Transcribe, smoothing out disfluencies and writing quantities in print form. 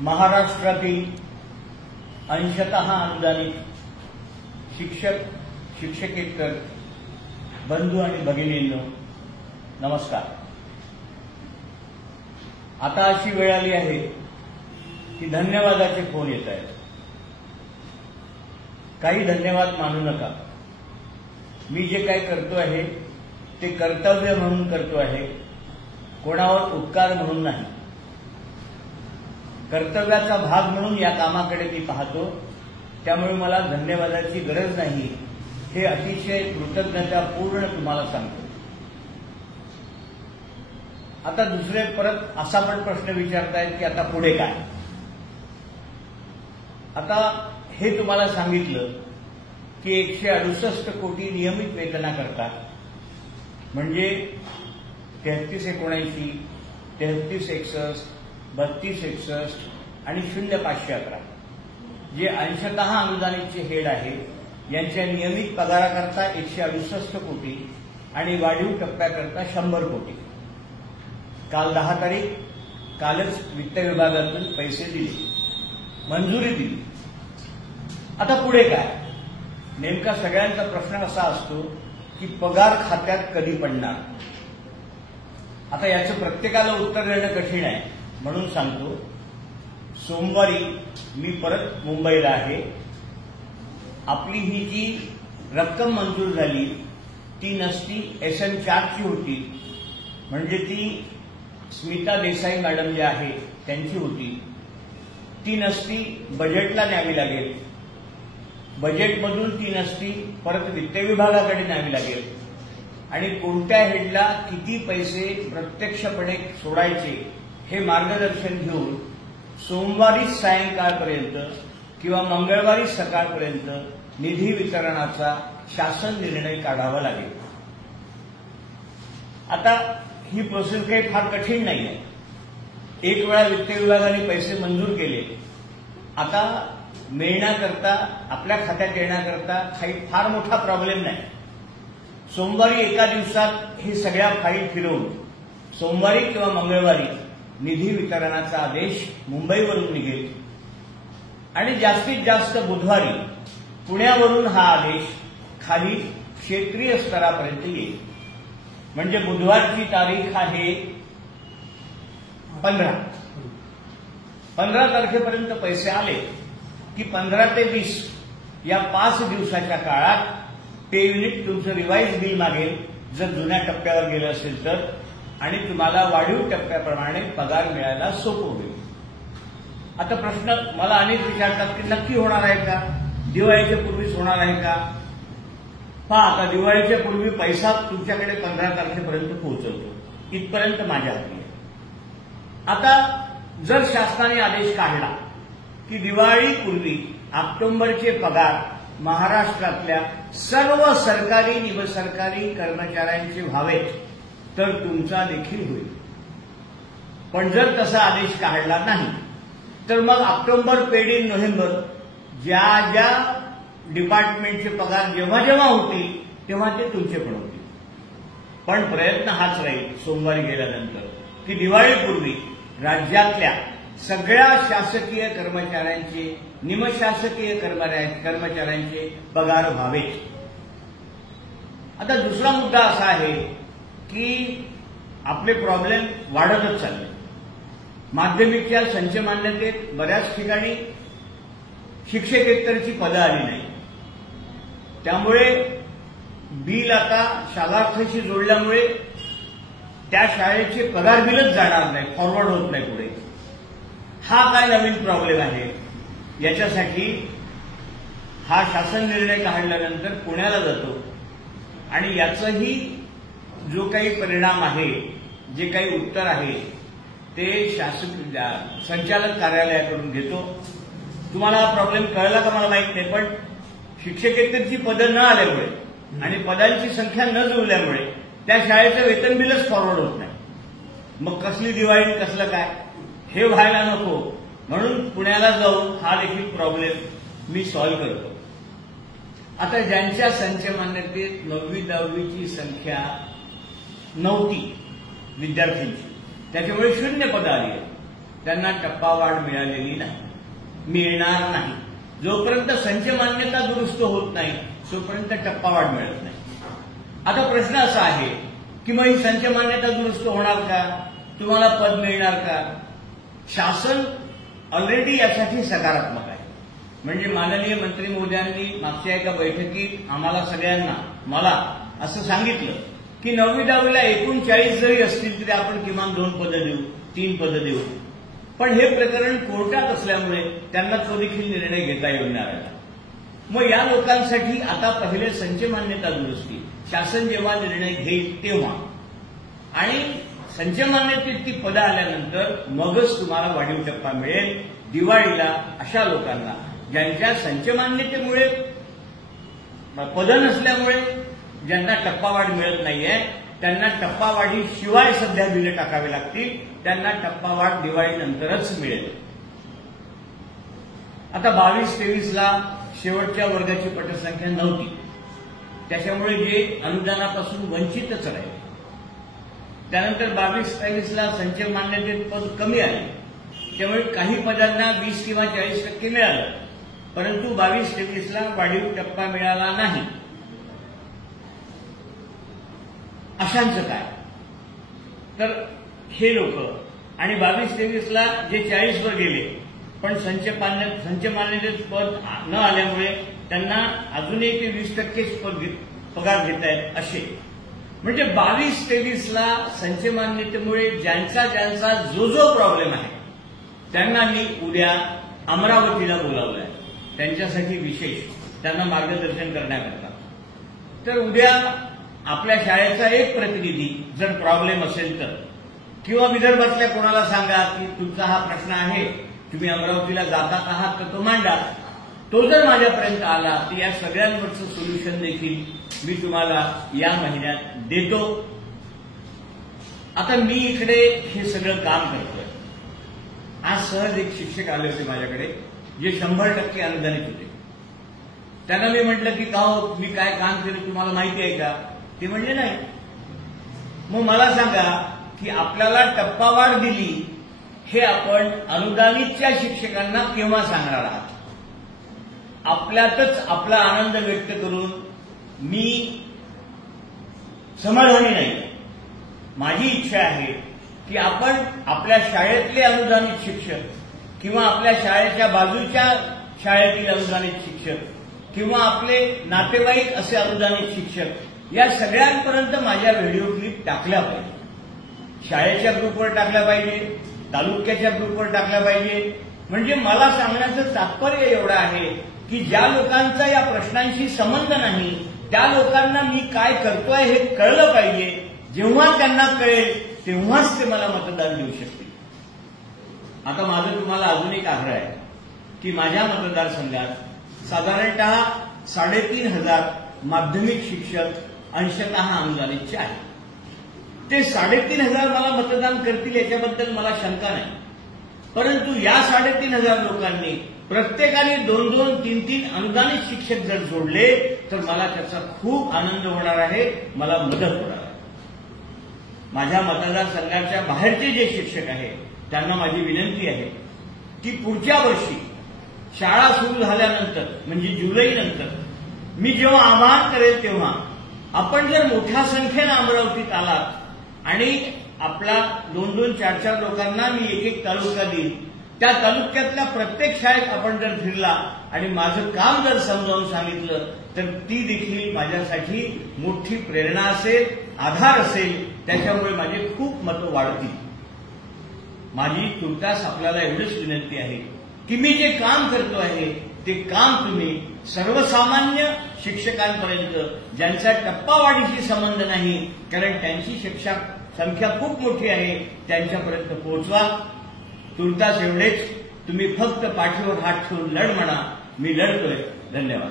महाराष्ट्रातील अंशतः अनुदानित शिक्षक शिक्षकेतर बंधू आणि भगिनींनो नमस्कार। आता अशी वेळ आली आहे की धन्यवादाचे फोन येत आहेत। काही धन्यवाद मानू नका। मी जे काही करतो आहे ते कर्तव्य म्हणून करतो आहे, कोणावर उपकार म्हणून नाही। कर्तव्याचा भाग म्हणून या कामाकडे मी पाहतो, त्यामुळे मला धन्यवादाची गरज नाही हे अतिशय कृतज्ञतापूर्ण तुम्हाला सांगतो। आता दुसरे परत असा पण प्रश्न विचारतायत की आता पुढे काय। आता हे तुम्हाला सांगितलं की 168 कोटी नियमित वेतना करतात, म्हणजे 3379, 3361, 3261 आणि 0511 जे अंशतः अनुदानितचे हेड आहे यांच्या नियमित पगाराकरता 168 कोटी आणि वाढीव टप्प्याकरता 100 कोटी। काल 10 तारीख, कालच वित्त विभागातून पैसे दिले, मंजुरी दिली। आता पुढे काय? नेमका सगळ्यांचा प्रश्न असा असतो की पगार खात्यात कधी पडणार। आता याचं प्रत्येकाला उत्तर देणं कठीण आहे, म्हणून सांगतो। सोमवारी मी परत मुंबईला आहे। आपली ही जी रक्कम मंजूर झाली ती नसती SN4 ची होती, म्हणजे ती स्मिता देसाई मॅडम जे आहे त्यांची होती। ती नसती बजेटला न्यावी लागेल, बजेटमधून ती नसती परत वित्त विभागाकडे न्यावी लागेल, आणि कोणत्या हेडला किती पैसे प्रत्यक्षपणे सोडायचे हे मार्गदर्शन घेऊन सोमवारी सायंकाळपर्यंत किंवा मंगळवारी सकाळपर्यंत निधी वितरणाचा शासन निर्णय काढावा लागेल। आता ही प्रोसेस काही फार कठीण नाही आहे। एक वेळा वित्त विभागाने पैसे मंजूर केले, आता मिळण्याकरता आपल्या खात्यात येण्याकरता काही फार मोठा प्रॉब्लेम नाही। सोमवारी एका दिवसात हे सगळ्या फाईल फिरवून सोमवारी किंवा मंगळवारी निधी वितरणाचा आदेश मुंबईवरून निघेल आणि जास्तीत जास्त बुधवारी पुण्यावरून हा आदेश खाली क्षेत्रीय स्तरापर्यंत येईल। म्हणजे बुधवारची तारीख आहे 15 तारखेपर्यंत पैसे आले की 15 ते 20 या 5 दिवसाच्या काळात पे युनिट तुमचं रिवाइज बिल मागेल जर जुन्या टप्प्यावर गेलं असेल तर, आणि तुम्हाला वाढीव टप्प्याप्रमाणे पगार मिळायला सोपं होईल। आता प्रश्न मला अनेक विचारतात की नक्की होणार आहे का, दिवाळीच्या पूर्वीच होणार आहे का? पहा, आता दिवाळीच्या पूर्वी पैसा तुमच्याकडे 15 तारखेपर्यंत पोहोचवतो, इथपर्यंत माझ्या हाती आहे। आता जर शासनाने आदेश काढला की दिवाळीपूर्वी ऑक्टोबरचे पगार महाराष्ट्रातल्या सर्व सरकारी निमसरकारी कर्मचाऱ्यांचे व्हावेत तर तुमचा देखील होईल। पण जर तसा आदेश काढला नाही तर मग ऑक्टोबर पेड इन नोव्हेंबर ज्या ज्या डिपार्टमेंटचे पगार जेव्हा जेव्हा होतील तेव्हा ते तुमचे पण होतील। पण प्रयत्न हाच राहील सोमवारी गेल्यानंतर की दिवाळीपूर्वी राज्यातल्या सगळ्या शासकीय कर्मचाऱ्यांचे, निमशासकीय कर्मचाऱ्यांचे पगार व्हावेत। आता दुसरा मुद्दा असा आहे की आपले प्रॉब्लेम वाढतच चालले। माध्यमिकच्या संच मान्यतेत बऱ्याच ठिकाणी शिक्षकेतरची पदं आली नाही, त्यामुळे बिल आता शालार्थाशी जोडल्यामुळे त्या शाळेचे पगार बिलच जाणार नाही, फॉरवर्ड होत नाही पुढे। हा काय नवीन प्रॉब्लेम आहे? याच्यासाठी हा शासन निर्णय काढल्यानंतर पुण्याला जातो आणि याचंही जो काही परिणाम आहे, जे काही उत्तर आहे ते संचालक कार्यालयाकडून घेतो। तुम्हाला हा प्रॉब्लेम कळला का मला माहित नाही, पण शिक्षकेतरची पदं न आल्यामुळे आणि पदांची संख्या न जुळल्यामुळे त्या शाळेचं वेतन बिलच फॉरवर्ड होत नाही। मग कसली दिवाळी, कसलं काय, हे व्हायला नको म्हणून पुण्याला जाऊन हा देखील प्रॉब्लेम मी सॉल्व्ह करतो। आता ज्यांच्या संच मान्यतेत 9वी 10वीची संख्या नव्हती विद्यार्थ्यांची, त्याच्यामुळे 0 पदं आली आहेत, त्यांना टप्पावाढ मिळालेली नाही, मिळणार नाही. जोपर्यंत संच मान्यता दुरुस्त होत नाही तोपर्यंत टप्पावाढ मिळत नाही. आता प्रश्न असा आहे की मग ही संच मान्यता दुरुस्त होणार का, तुम्हाला पद मिळणार का? शासन ऑलरेडी यासाठी सकारात्मक आहे. म्हणजे माननीय मंत्री महोदयांनी मागच्या एका बैठकीत आम्हाला सगळ्यांना, मला असं सांगितलं की 9वी-10वीला एकूण 40 जरी असतील तरी आपण किमान 2 पदं देऊ, 3 पदं देऊ. पण हे प्रकरण कोर्टात असल्यामुळे त्यांना तो देखील निर्णय घेता येणार आहे. मग या लोकांसाठी आता पहिले संच मान्यता दुरुस्ती शासन जेव्हा निर्णय घेईल तेव्हा, आणि संच मान्यतेत ती पदं आल्यानंतर मगच तुम्हाला वाढीव टप्पा मिळेल. दिवाळीला अशा लोकांना ज्यांच्या संच मान्यतेमुळे, पदं नसल्यामुळे ज्यांना टप्पावाढ मिळत नाहीये त्यांना टप्पावाढीशिवाय सध्या बिलं टाकावी लागतील. त्यांना टप्पावाढ दिवाळीनंतरच मिळेल. आता 22-23ला शेवटच्या वर्गाची पटसंख्या नव्हती, त्याच्यामुळे जे अनुदानापासून वंचितच राहिले. त्यानंतर 22-23ला संच मान्यतेत पद कमी आले, त्यामुळे काही पदांना 20 किंवा 40% मिळालं, परंतु 22-23ला वाढीव टप्पा मिळाला नाही. अशांचं काय? तर हे लोक आणि 22-23ला जे 40 वर गेले पण संच मान्यतेत पद न आल्यामुळे त्यांना अजूनही ते 20% पगार घेत आहेत असे. म्हणजे 22-23ला संच मान्यतेमुळे ज्यांचा जो प्रॉब्लेम आहे त्यांना मी उद्या अमरावतीला बोलावलं आहे, त्यांच्यासाठी विशेष त्यांना मार्गदर्शन करण्याकरता. तर उद्या आपल्या शाळेचा एक प्रतिनिधी जर प्रॉब्लेम असेल तर, किंवा विदर्भातल्या कोणाला सांगा की तुमचा हा प्रश्न आहे, तुम्ही अमरावतीला जातात आहात तर तो मांडा. तो जर माझ्यापर्यंत आला तर या सगळ्यांवरचं सोल्युशन देखील मी तुम्हाला या महिन्यात देतो. आता मी इकडे हे सगळं काम करतोय. आज सहज एक शिक्षक आले होते माझ्याकडे जे 100% अनुदानित होते. त्यांना मी म्हटलं की का हो, मी काय काम केलं तुम्हाला माहिती आहे का? ते म्हणले नाही. मग मला सांगा की आपल्याला टप्पावाढ दिली हे आपण अनुदानितच्या शिक्षकांना केव्हा सांगणार आहात? आपल्यातच आपला आनंद व्यक्त करून मी समाधानी नाही. माझी इच्छा आहे की आपण आपल्या शाळेतले अनुदानित शिक्षक किंवा आपल्या शाळेच्या बाजूच्या शाळेतील अनुदानित शिक्षक किंवा आपले नातेवाईक असे अनुदानित शिक्षक या सगळ्यांपर्यंत माझ्या व्हिडिओ क्लिप टाकल्या पाहिजे. शाळेच्या ग्रुपवर टाकल्या पाहिजे, तालुक्याच्या ग्रुपवर टाकल्या पाहिजे. म्हणजे मला सांगण्याचं तात्पर्य एवढं आहे की ज्या लोकांचा या प्रश्नांशी संबंध नाही त्या लोकांना मी काय करतोय हे कळलं पाहिजे. जेव्हा त्यांना कळेल तेव्हाच ते मला मतदान देऊ शकतील. आता माझं तुम्हाला अजून एक आग्रह आहे की माझ्या मतदारसंघात साधारणतः 3,500 माध्यमिक शिक्षक अंशतः अनुदानितचे आहेत. ते 3,500 मला मतदान करतील याच्याबद्दल मला शंका नाही. परंतु या 3,500 लोकांनी प्रत्येकाने 2-2, 3-3 अनुदानित शिक्षक जर जोडले तर मला त्याचा खूप आनंद होणार आहे, मला मदत होणार आहे. माझ्या मतदारसंघाच्या बाहेरचे जे शिक्षक आहेत त्यांना माझी विनंती आहे की पुढच्या वर्षी शाळा सुरू झाल्यानंतर म्हणजे जुलैनंतर मी जेव्हा आवाहन करेल तेव्हा आपण जर मोठ्या संख्येनं अमरावतीत आलात आणि आपला 2-2, 4-4 लोकांना मी एक तालुका देईन, त्या तालुक्यातल्या प्रत्येक शाळेत आपण जर फिरला आणि माझं काम जर समजावून सांगितलं तर ती देखील माझ्यासाठी मोठी प्रेरणा असेल, आधार असेल. त्याच्यामुळे माझे खूप मतं वाढतील. माझी तुर्तास आपल्याला एवढीच विनंती आहे की मी जे काम करतो आहे ते काम तुम्ही सर्वसामान्य शिक्षकांपर्यंत ज्यांचा टप्पावाढीशी संबंध नाही, कारण त्यांची शिक्षक संख्या खूप मोठी आहे, त्यांच्यापर्यंत पोहोचवा. तुर्तास एवढेच. तुम्ही फक्त पाठीवर हात ठेवून लढ म्हणा. मी लढतोय. धन्यवाद.